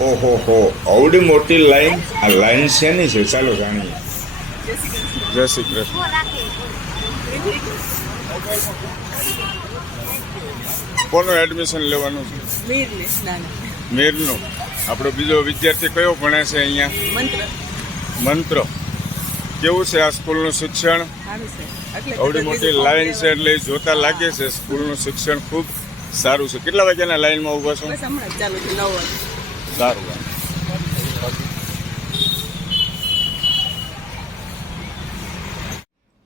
ઓહો હો. આવડી મોટી લાઈન આ લાઈન શેની છે? ચાલો જાણીએ. જય શ્રી કૃષ્ણ. કોનું એડમિશન લેવાનું છે? મીરનું આપણો બીજો વિદ્યાર્થી કયો ભણે છે અહીંયા? મંત્ર. મંત્ર. કેવું છે આ સ્કૂલનું શિક્ષણ? સારું અવડી મોટી લાઈન છે એટલે જોતા લાગે છે સ્કૂલનું શિક્ષણ ખૂબ સારું છે. કેટલા વાગ્યાના લાઈનમાં ઊભા છો? સારું.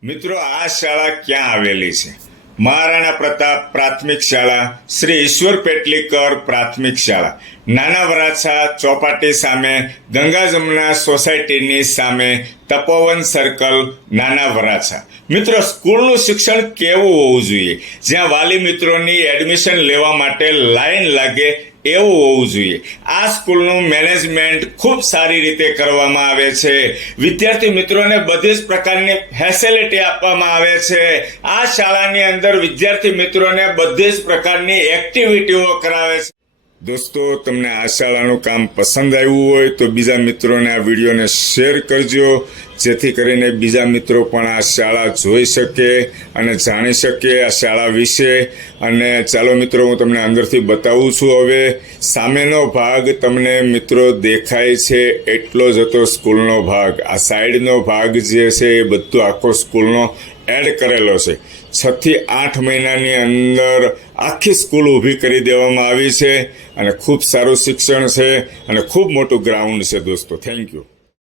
મિત્રો, આ શાળા ક્યાં આવેલી છે? મહારાણા પ્રતાપ પ્રાથમિક શાળા, શ્રી ઈશ્વર પેટલીકર પ્રાથમિક શાળા. નાના વરાછા ચોપાટી સામે, ગંગા જમુના સોસાયટીની સામે, તપોવન સર્કલ નાના વરાછા. મિત્રો, સ્કૂલનું શિક્ષણ કેવું હોવું જોઈએ? જ્યાં વાલી મિત્રોની એડમિશન લેવા માટે લાઈન લાગે એવું હોવું જોઈએ. આ સ્કૂલનું મેનેજમેન્ટ ખૂબ સારી રીતે કરવામાં આવે છે. વિદ્યાર્થી મિત્રોને બધી જ પ્રકારની ફેસિલિટી આપવામાં આવે છે. આ શાળાની અંદર વિદ્યાર્થી મિત્રોને બધી જ પ્રકારની એક્ટિવિટીઓ કરાવે છે. દોસ્તો, તમને આ શાળાનું કામ પસંદ આવ્યું હોય તો બીજા મિત્રોને આ વિડીયોને શેર કરજો. જેથી કરીને બીજા મિત્રો પણ આ શાળા જોઈ શકે અને જાણી શકે આ શાળા વિશે. અને ચાલો મિત્રો, હું તમને અંદરથી બતાવું છું હવે, સામેનો ભાગ તમને મિત્રો દેખાય છે એટલો જ હતો સ્કૂલનો ભાગ. આ સાઈડનો ભાગ જે છે એ બધું આખો સ્કૂલનો એડ કરેલો છે. છથી આઠ મહિનાની અંદર આખી સ્કૂલ ઊભી કરી દેવામાં આવી છે અને ખૂબ સારું શિક્ષણ છે અને ખૂબ મોટું ગ્રાઉન્ડ છે દોસ્તો. Thank you